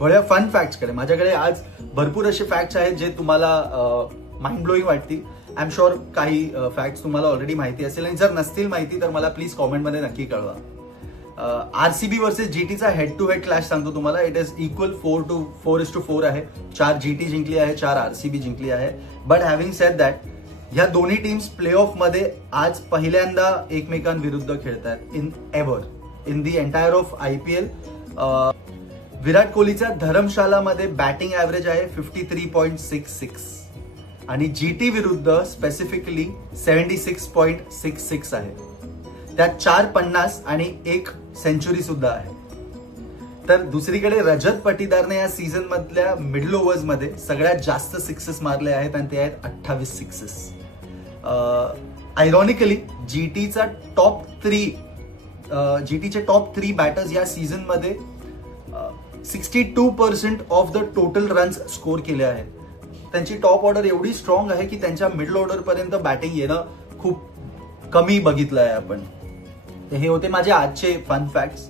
थोड्या फन फॅक्ट्सकडे. माझ्याकडे आज भरपूर असे फॅक्ट्स आहेत जे तुम्हाला माइंड ब्लोईंग वाटतील. आय एम शुअर काही फॅक्ट्स तुम्हाला ऑलरेडी माहिती असेल, आणि जर नसतील माहिती तर मला प्लीज कॉमेंटमध्ये नक्की कळवा. आरसीबी वर्सेस जीटीचा हेड टू हेड क्लॅश सांगतो तुम्हाला. इट इज इक्वल 4:4 आहे. 4 जीटी जिंकली आहे, 4 आरसीबी जिंकली आहे. बट हॅव्हिंग सेड दॅट, ह्या दोन्ही टीम्स प्ले ऑफ मध्ये आज पहिल्यांदा एकमेकांविरुद्ध खेळतात in the entire of IPL. विराट कोहलीच्या धर्मशालामध्ये बॅटिंग ऍव्हरेज आहे 53.66 आणि जीटी विरुद्ध स्पेसिफिकली 76.66 आहे. त्यात 4 50 आणि 1 सेंचुरी सुद्धा आहे. तर दुसरीकडे रजत पाटीदारने या सीझन मधल्या मिडल ओव्हर्स मध्ये सगळ्यात जास्त सिक्सेस मारले आहेत आणि ते आहेत 28 सिक्सेस. आयरॉनिकली जीटीचे टॉप 3 बॅटर्स या सीझन मध्ये 62% of the total runs score केले आहेत. त्यांची टॉप ऑर्डर एवढी स्ट्रॉंग आहे की त्यांच्या मिडल ऑर्डर पर्यंत बॅटिंग येणं खूप कमी बघितलं आहे आपण. हे होते माझे आजचे फन फॅक्ट्स.